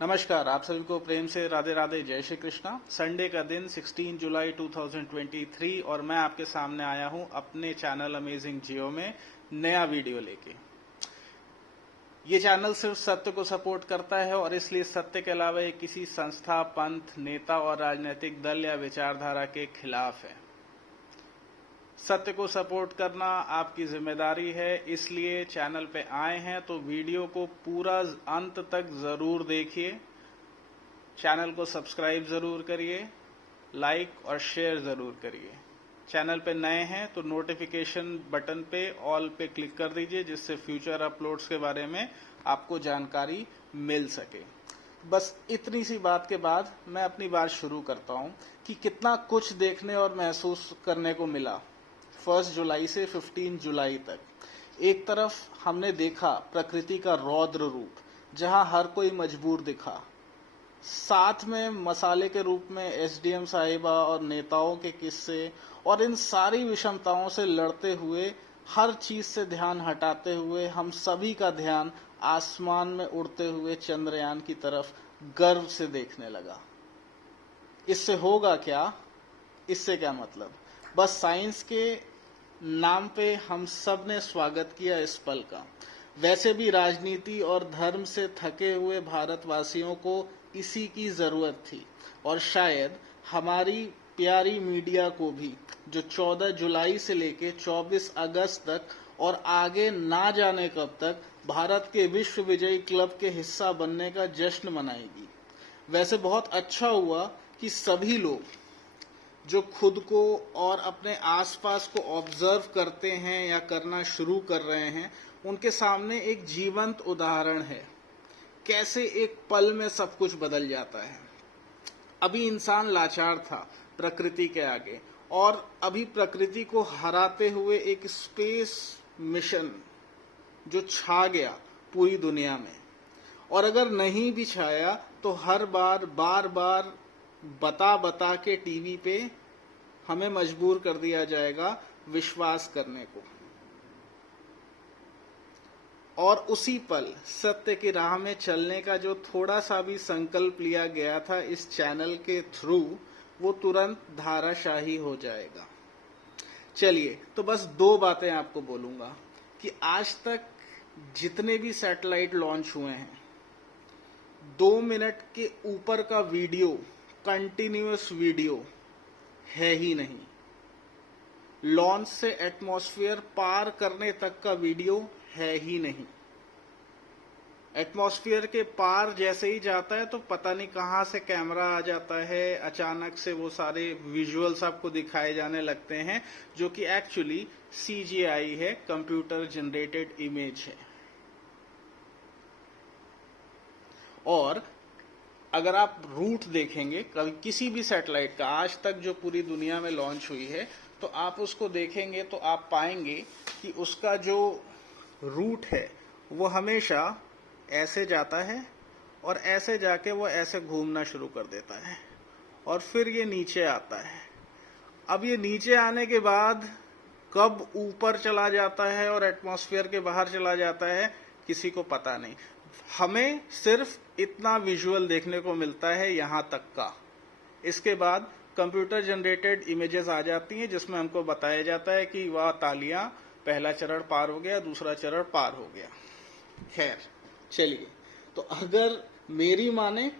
नमस्कार, आप सभी को प्रेम से राधे राधे, जय श्री कृष्णा। संडे का दिन 16 जुलाई 2023 और मैं आपके सामने आया हूं अपने चैनल अमेजिंग जियो में नया वीडियो लेके। ये चैनल सिर्फ सत्य को सपोर्ट करता है और इसलिए सत्य के अलावा ये किसी संस्था, पंथ, नेता और राजनीतिक दल या विचारधारा के खिलाफ है। सत्य को सपोर्ट करना आपकी जिम्मेदारी है, इसलिए चैनल पे आए हैं तो वीडियो को पूरा अंत तक जरूर देखिए। चैनल को सब्सक्राइब जरूर करिए, लाइक और शेयर जरूर करिए। चैनल पे नए हैं तो नोटिफिकेशन बटन पे ऑल पे क्लिक कर दीजिए, जिससे फ्यूचर अपलोड्स के बारे में आपको जानकारी मिल सके। बस इतनी सी बात के बाद मैं अपनी बात शुरू करता हूं कि कितना कुछ देखने और महसूस करने को मिला 1 जुलाई से 15 जुलाई तक। एक तरफ हमने देखा प्रकृति का रौद्र रूप, जहां हर कोई मजबूर दिखा। साथ में मसाले के रूप में एसडीएम साहिबा और नेताओं के किस्से, और इन सारी विषमताओं से लड़ते हुए, हर चीज से ध्यान हटाते हुए हम सभी का ध्यान आसमान में उड़ते हुए चंद्रयान की तरफ गर्व से देखने लगा। इससे होगा क्या? इससे क्या मतलब? बस साइंस के नाम पे हम सब ने स्वागत किया इस पल का। वैसे भी राजनीति और धर्म से थके हुए भारतवासियों को इसी की जरूरत थी, और शायद हमारी प्यारी मीडिया को भी, जो 14 जुलाई से लेके 24 अगस्त तक और आगे ना जाने कब तक भारत के विश्व विजयी क्लब के हिस्सा बनने का जश्न मनाएगी। वैसे बहुत अच्छा हुआ कि सभी लोग जो खुद को और अपने आसपास को ऑब्जर्व करते हैं या करना शुरू कर रहे हैं, उनके सामने एक जीवंत उदाहरण है कैसे एक पल में सब कुछ बदल जाता है। अभी इंसान लाचार था प्रकृति के आगे, और अभी प्रकृति को हराते हुए एक स्पेस मिशन जो छा गया पूरी दुनिया में, और अगर नहीं भी छाया तो हर बार बार बता के टीवी पे हमें मजबूर कर दिया जाएगा विश्वास करने को। और उसी पल सत्य की राह में चलने का जो थोड़ा सा भी संकल्प लिया गया था इस चैनल के थ्रू, वो तुरंत धाराशाही हो जाएगा। चलिए, तो बस 2 बातें आपको बोलूंगा कि आज तक जितने भी सैटेलाइट लॉन्च हुए हैं, 2 मिनट के ऊपर का वीडियो, कंटिन्यूअस वीडियो है ही नहीं। लॉन्च से एटमॉस्फेयर पार करने तक का वीडियो है ही नहीं। एटमॉस्फेयर के पार जैसे ही जाता है तो पता नहीं कहां से कैमरा आ जाता है, अचानक से वो सारे विजुअल्स आपको दिखाए जाने लगते हैं, जो कि एक्चुअली सीजीआई है, कंप्यूटर जनरेटेड इमेज है। और अगर आप रूट देखेंगे किसी भी सैटेलाइट का आज तक जो पूरी दुनिया में लॉन्च हुई है, तो आप उसको देखेंगे तो आप पाएंगे कि उसका जो रूट है वो हमेशा ऐसे जाता है, और ऐसे जाके वो ऐसे घूमना शुरू कर देता है, और फिर ये नीचे आता है। अब ये नीचे आने के बाद कब ऊपर चला जाता है और एटमॉस्फेयर के बाहर चला जाता है, किसी को पता नहीं। हमें सिर्फ इतना विजुअल देखने को मिलता है यहां तक का। इसके बाद कंप्यूटर जनरेटेड इमेजेस आ जाती हैं, जिसमें हमको बताया जाता है कि वह तालियां, पहला चरण पार हो गया, दूसरा चरण पार हो गया। खैर, चलिए, तो अगर मेरी माने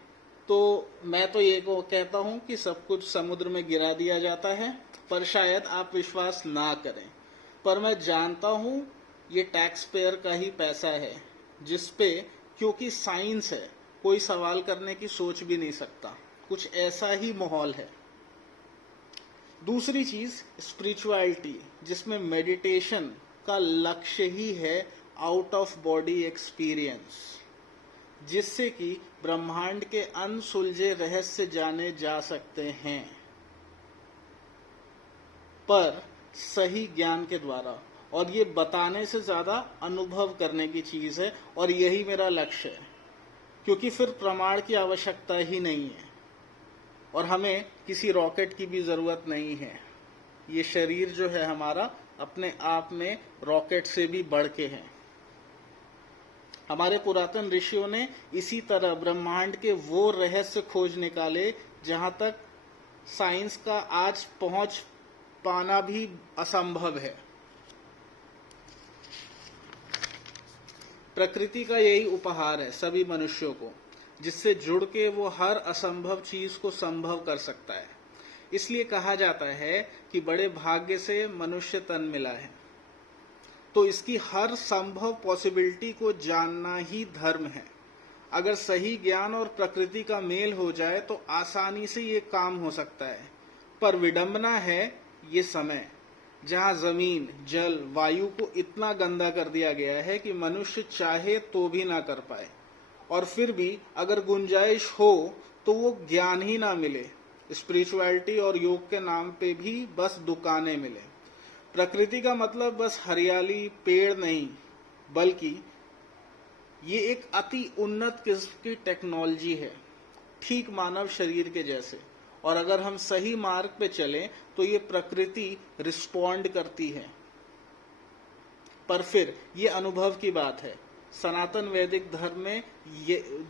तो मैं तो ये को कहता हूं कि सब कुछ समुद्र में गिरा दिया जाता है, पर शायद आप विश्वास ना करें, पर मैं जानता हूं ये टैक्स पेयर का ही पैसा है, जिसपे, क्योंकि साइंस है, कोई सवाल करने की सोच भी नहीं सकता। कुछ ऐसा ही माहौल है। दूसरी चीज स्पिरिचुअलिटी, जिसमें मेडिटेशन का लक्ष्य ही है आउट ऑफ बॉडी एक्सपीरियंस, जिससे कि ब्रह्मांड के अनसुलझे रहस्य जाने जा सकते हैं, पर सही ज्ञान के द्वारा। और ये बताने से ज्यादा अनुभव करने की चीज है, और यही मेरा लक्ष्य है, क्योंकि फिर प्रमाण की आवश्यकता ही नहीं है, और हमें किसी रॉकेट की भी जरूरत नहीं है। ये शरीर जो है हमारा अपने आप में रॉकेट से भी बढ़ के है। हमारे पुरातन ऋषियों ने इसी तरह ब्रह्मांड के वो रहस्य खोज निकाले जहां तक साइंस का आज पहुंच पाना भी असंभव है। प्रकृति का यही उपहार है सभी मनुष्यों को, जिससे जुड़ के वो हर असंभव चीज को संभव कर सकता है। इसलिए कहा जाता है कि बड़े भाग्य से मनुष्य तन मिला है। तो इसकी हर संभव पॉसिबिलिटी को जानना ही धर्म है। अगर सही ज्ञान और प्रकृति का मेल हो जाए तो आसानी से ये काम हो सकता है। पर विडंबना है ये समय, जहां जमीन, जल, वायु को इतना गंदा कर दिया गया है कि मनुष्य चाहे तो भी ना कर पाए, और फिर भी अगर गुंजाइश हो तो वो ज्ञान ही ना मिले। स्पिरिचुअलिटी और योग के नाम पे भी बस दुकानें मिले। प्रकृति का मतलब बस हरियाली, पेड़ नहीं, बल्कि ये एक अति उन्नत किस्म की टेक्नोलॉजी है, ठीक मानव शरीर के जैसे। और अगर हम सही मार्ग पे चलें तो ये प्रकृति रिस्पॉन्ड करती है। पर फिर ये अनुभव की बात है। सनातन वैदिक धर्म में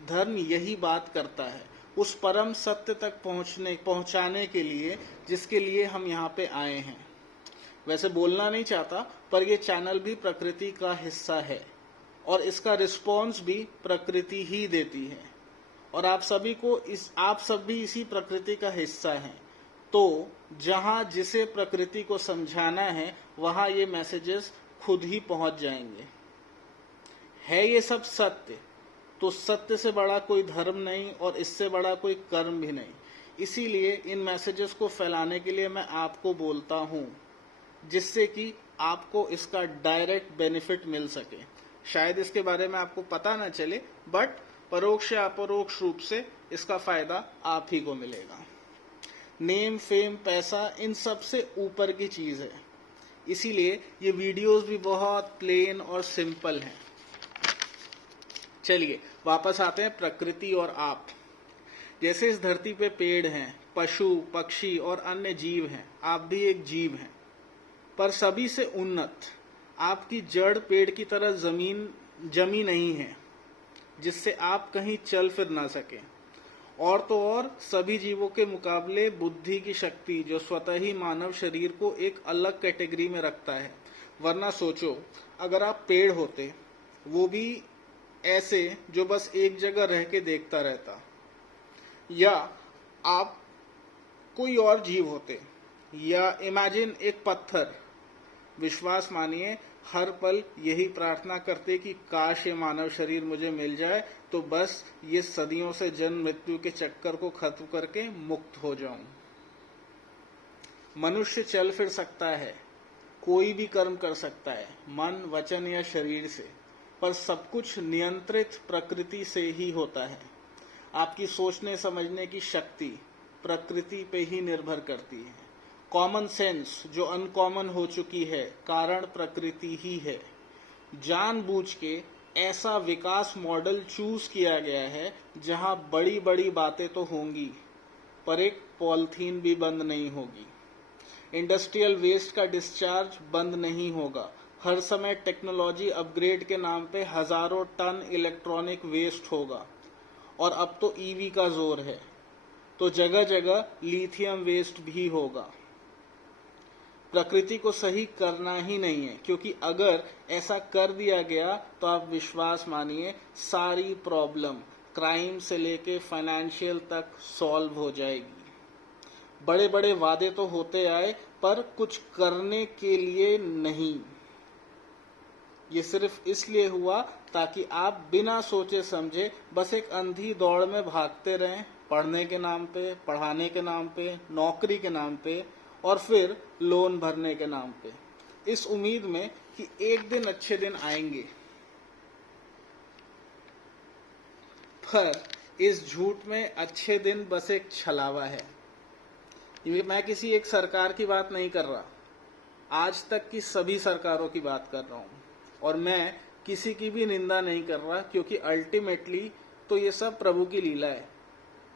धर्म यही बात करता है, उस परम सत्य तक पहुंचाने के लिए जिसके लिए हम यहाँ पे आए हैं। वैसे बोलना नहीं चाहता, पर ये चैनल भी प्रकृति का हिस्सा है और इसका रिस्पॉन्स भी प्रकृति ही देती है। और आप सब भी इसी प्रकृति का हिस्सा हैं। तो जहां जिसे प्रकृति को समझाना है वहां ये मैसेजेस खुद ही पहुंच जाएंगे। है ये सब सत्य, तो सत्य से बड़ा कोई धर्म नहीं और इससे बड़ा कोई कर्म भी नहीं। इसीलिए इन मैसेजेस को फैलाने के लिए मैं आपको बोलता हूं, जिससे कि आपको इसका डायरेक्ट बेनिफिट मिल सके। शायद इसके बारे में आपको पता ना चले, बट परोक्ष या अपरोक्ष रूप से इसका फायदा आप ही को मिलेगा। नेम, फेम, पैसा इन सब से ऊपर की चीज है। इसीलिए ये वीडियोस भी बहुत प्लेन और सिंपल हैं। चलिए वापस आते हैं प्रकृति और आप। जैसे इस धरती पे पेड़ हैं, पशु, पक्षी और अन्य जीव हैं, आप भी एक जीव हैं, पर सभी से उन्नत। आपकी जड़ पेड़ की तरह जमी नहीं है, जिससे आप कहीं चल फिर ना सके। और तो और सभी जीवों के मुकाबले बुद्धि की शक्ति, जो स्वतः ही मानव शरीर को एक अलग कैटेगरी में रखता है। वरना सोचो, अगर आप पेड़ होते, वो भी ऐसे जो बस एक जगह रह के देखता रहता, या आप कोई और जीव होते, या इमेजिन एक पत्थर। विश्वास मानिए, हर पल यही प्रार्थना करते कि काश ये मानव शरीर मुझे मिल जाए, तो बस ये सदियों से जन्म मृत्यु के चक्कर को खत्म करके मुक्त हो जाऊं। मनुष्य चल फिर सकता है, कोई भी कर्म कर सकता है, मन, वचन या शरीर से, पर सब कुछ नियंत्रित प्रकृति से ही होता है। आपकी सोचने समझने की शक्ति प्रकृति पे ही निर्भर करती है। कॉमन सेंस जो अनकॉमन हो चुकी है, कारण प्रकृति ही है। जानबूझ के ऐसा विकास मॉडल चूज किया गया है जहां बड़ी बड़ी बातें तो होंगी, पर एक पॉलिथीन भी बंद नहीं होगी। इंडस्ट्रियल वेस्ट का डिस्चार्ज बंद नहीं होगा। हर समय टेक्नोलॉजी अपग्रेड के नाम पे हजारों टन इलेक्ट्रॉनिक वेस्ट होगा। और अब तो ईवी का जोर है, तो जगह जगह लिथियम वेस्ट भी होगा। प्रकृति को सही करना ही नहीं है, क्योंकि अगर ऐसा कर दिया गया तो आप विश्वास मानिए, सारी प्रॉब्लम, क्राइम से लेके फाइनेंशियल तक सॉल्व हो जाएगी। बड़े बड़े वादे तो होते आए, पर कुछ करने के लिए नहीं। ये सिर्फ इसलिए हुआ ताकि आप बिना सोचे समझे बस एक अंधी दौड़ में भागते रहें, पढ़ने के नाम पे, पढ़ाने के नाम पे, नौकरी के नाम पे, और फिर लोन भरने के नाम पे, इस उम्मीद में कि एक दिन अच्छे दिन आएंगे। पर इस झूठ में अच्छे दिन बस एक छलावा है। मैं किसी एक सरकार की बात नहीं कर रहा, आज तक की सभी सरकारों की बात कर रहा हूं। और मैं किसी की भी निंदा नहीं कर रहा, क्योंकि अल्टीमेटली तो ये सब प्रभु की लीला है।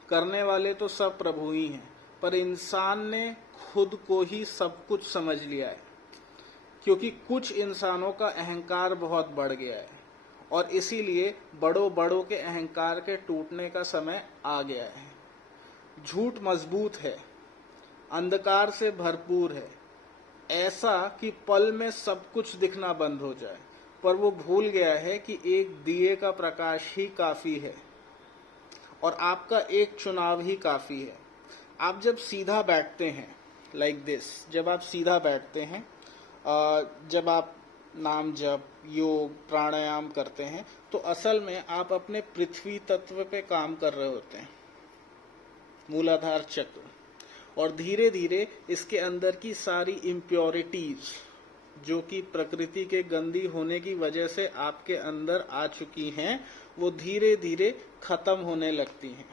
करने वाले तो सब प्रभु ही हैं, पर इंसान ने खुद को ही सब कुछ समझ लिया है, क्योंकि कुछ इंसानों का अहंकार बहुत बढ़ गया है और इसीलिए बड़ों के अहंकार के टूटने का समय आ गया है। झूठ मजबूत है, अंधकार से भरपूर है, ऐसा कि पल में सब कुछ दिखना बंद हो जाए, पर वो भूल गया है कि एक दिए का प्रकाश ही काफी है और आपका एक चुनाव ही काफी है। आप जब सीधा बैठते हैं लाइक दिस, जब आप सीधा बैठते हैं, जब आप नाम जप, योग, प्राणायाम करते हैं, तो असल में आप अपने पृथ्वी तत्व पे काम कर रहे होते हैं, मूलाधार चक्र, और धीरे धीरे इसके अंदर की सारी इम्प्योरिटीज जो कि प्रकृति के गंदी होने की वजह से आपके अंदर आ चुकी हैं, वो धीरे धीरे खत्म होने लगती हैं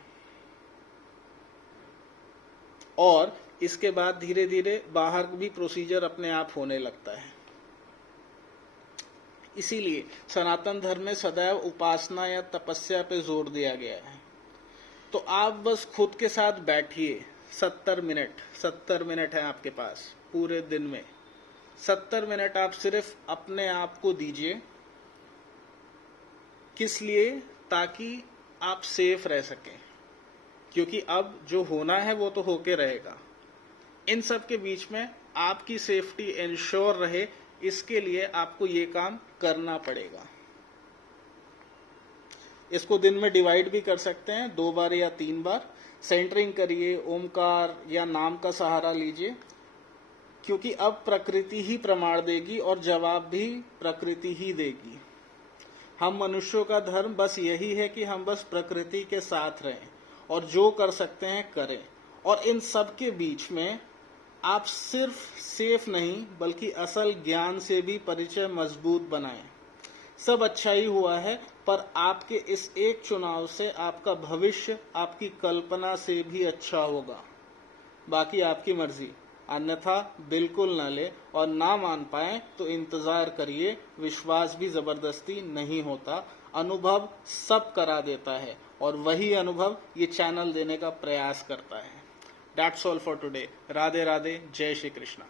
और इसके बाद धीरे धीरे बाहर भी प्रोसीजर अपने आप होने लगता है। इसीलिए सनातन धर्म में सदैव उपासना या तपस्या पे जोर दिया गया है। तो आप बस खुद के साथ बैठिए 70 मिनट है आपके पास पूरे दिन में। 70 मिनट आप सिर्फ अपने आप को दीजिए। किस लिए? ताकि आप सेफ रह सकें, क्योंकि अब जो होना है वो तो होके रहेगा। इन सब के बीच में आपकी सेफ्टी इंश्योर रहे, इसके लिए आपको ये काम करना पड़ेगा। इसको दिन में डिवाइड भी कर सकते हैं, 2 बार या 3 बार। सेंटरिंग करिए, ओमकार या नाम का सहारा लीजिए, क्योंकि अब प्रकृति ही प्रमाण देगी और जवाब भी प्रकृति ही देगी। हम मनुष्यों का धर्म बस यही है कि हम बस प्रकृति के साथ रहें और जो कर सकते हैं करें। और इन सब के बीच में आप सिर्फ सेफ नहीं बल्कि असल ज्ञान से भी परिचय मजबूत बनाएं। सब अच्छा ही हुआ है, पर आपके इस एक चुनाव से आपका भविष्य आपकी कल्पना से भी अच्छा होगा। बाकी आपकी मर्जी, अन्यथा बिल्कुल न ले, और ना मान पाए तो इंतजार करिए। विश्वास भी जबरदस्ती नहीं होता, अनुभव सब करा देता है और वही अनुभव ये चैनल देने का प्रयास करता है। That's all for today. Radhe Radhe, जय श्री कृष्णा।